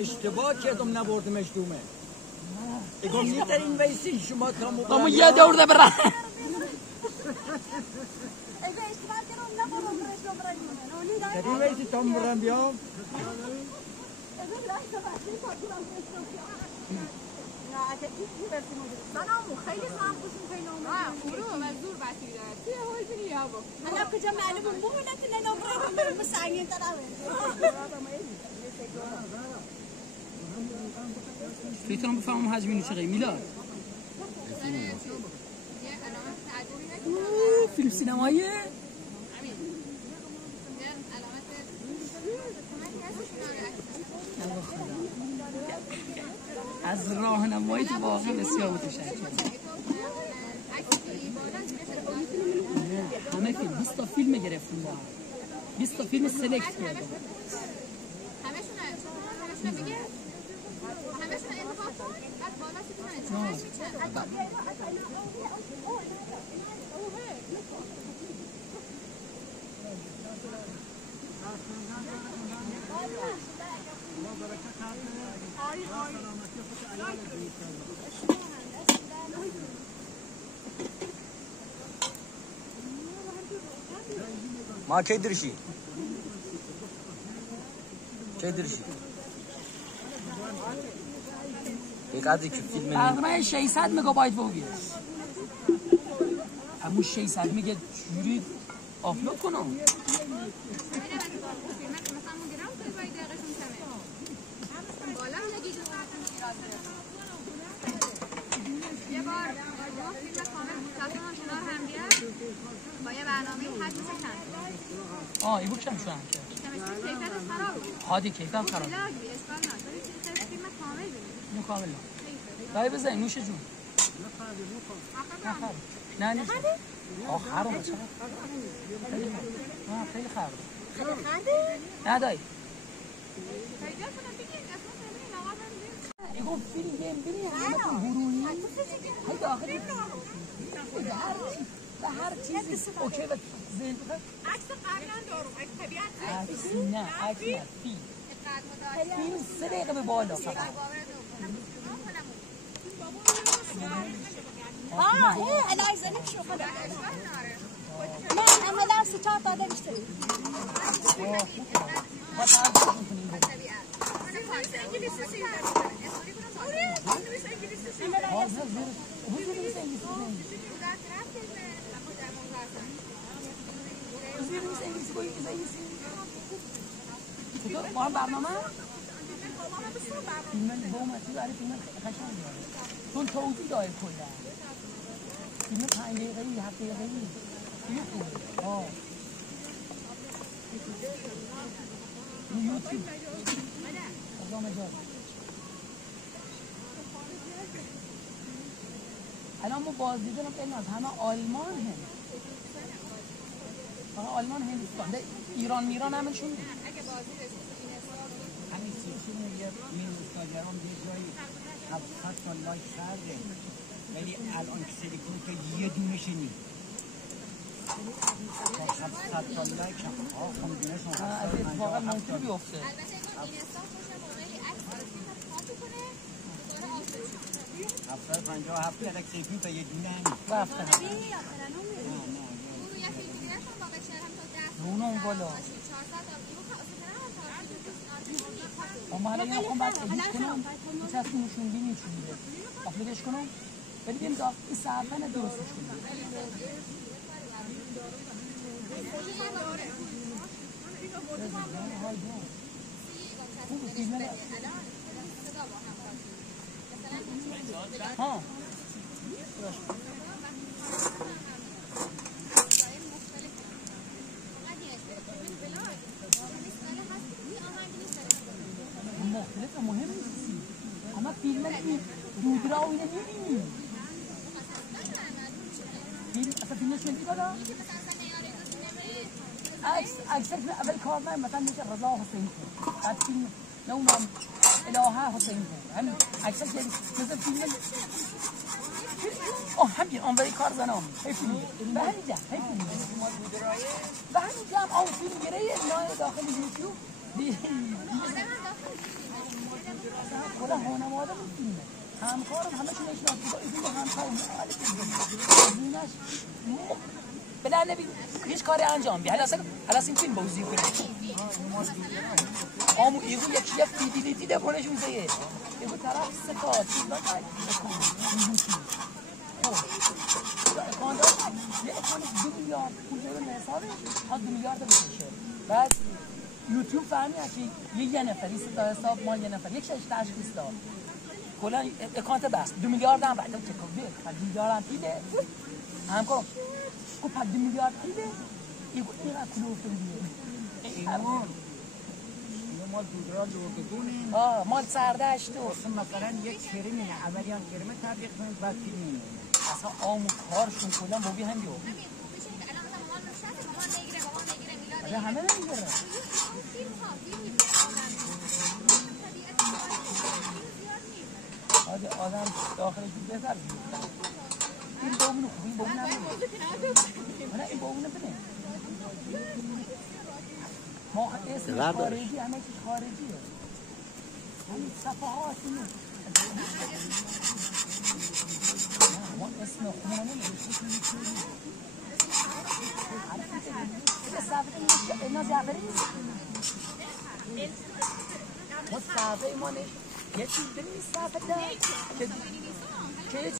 اشتباه کردم نبردمش دومه اگم نیتر این ویسی شما اما یه دورده برن در این ویسی تام برن بیام من خیلی سمبوس میکنم اونو منظور باتری داره توی هول بینی یا با حالا کجا معلومه بمونه که ننوبره مسنگین طرفه میتونم بفهمم حجم چقدر میلاد فیلم سینمایی از راهنمایی تو واقعا بسیار متشکرم همه فیلم 20 تا فیلم گرفتیم با 20 تا فیلم سلکت کردیم همشون بگه همشون انتخاب کن بعد بالا سیتون ما کی درشی یکادی که فیلم تقریبا 600 مگابایت بوگی همون 600 میگه جوری آپلود کنم یه بار ما فیلم کامل متصل کنار هم بیاد با یه برنامه حجم چند ای بود چند شدن که کیفیتش خراب بود هادی کیفیتم خراب اشکال نداره فیلم کامل ببینید مکمل دای بزنید نوش جون نه نه آخر اون چقدر خیلی خراب نه دای يقول فيلم جيم بني همتون گروهی هی داخل هر چیزی اوکی و ذهن عکس قبلا دارم عکس طبیعت عکس نه فیلم 3 دقیقه به بالا فقط انا زنك شو خدها لا انا لا سكات هذا بيشتري ما برنامه فیلم بومتی برای فیلم قشنگه چون توضیح داره کلا فیلم 5 دقیقه‌ای 7 دقیقه‌ای فیلم خوبه یوتیوب الان ما بازدیدنم این از همه آلمان هم آلمان هندوستان ایران میران همشون اگه بازی همین سیچون یه مینوستاجران یه جایی 700 تا لایک کرده ولی الان که سلیکون که یه دونش نیست 700 تا لایک خمدونه شما از واقعا ممکن بیفته البته این انسان خوش موقعی عکس فیلم پاک کنه دوباره آفر 757 الک سیفی تا یه دونه نیست رفته نه یه فیلم دیگه شون واقعا چرا هم تا 10 اونم بالا 400 اما حالا اینو خون باید ادیت کنم این تصمیم نشون بینیم چون میده آپلودش کنم ولی بیم دا این سرفن درستش کنم خوب فیلم ها مختلف مهم نیستی اما فیلم این دودرا و اینه میبینیم فیلم اصلا فیلمش میدی بالا عکسش اول کار نیم مثلا میشه رضا حسین پور بعد فیلم نه اونم الهه حسین پور همین عکسش مثل فیلم همین آنوری کار زنم حیفی میگه به همینجا حیفی میگه به همینجا هم آن فیلم گره نای داخل یوتیوب کلا خانواده بود فیلمه همکارم همشون اشناسی با ایشون با همکارم اینش بلا نبی هیچ کاری انجام بی حالا این فیلم بازی کنه آمو ایگو یکی فیدیلیتی ده کنه شون زیه ایگو طرف ستا چیزا که اکانده یه اکانش 2 میلیارد پول جلو حسابه تا 2 میلیارد بکشه بعد یوتیوب فهمی هستی یه نفری ستا حساب مال یه نفر یک شش تشخیص داد کلا اکانت بس 2 میلیارد هم بعد چکا بیه 2 میلیارد هم پیده همکارم کو 2 میلیارد پیده ایگو اینقدر پول افتون بیه مال دودرا لوگدونیم مال سردشت و مثلا یک کریمه اولیان کریمه تبلیغ کنید بعد فیلم اصلا آمو کارشون کلا بابی هم بیو آره همه نمیگره آدم داخلش بهتر این بابونو خوب این بابونو نه این بابونو بده ما اسم خارجی همه چیز خارجیه همین صفحات اینه ما اسم خونه نمیشه اینا زعفری نیست ما صفحه ما یه چیز بنویس صفحه که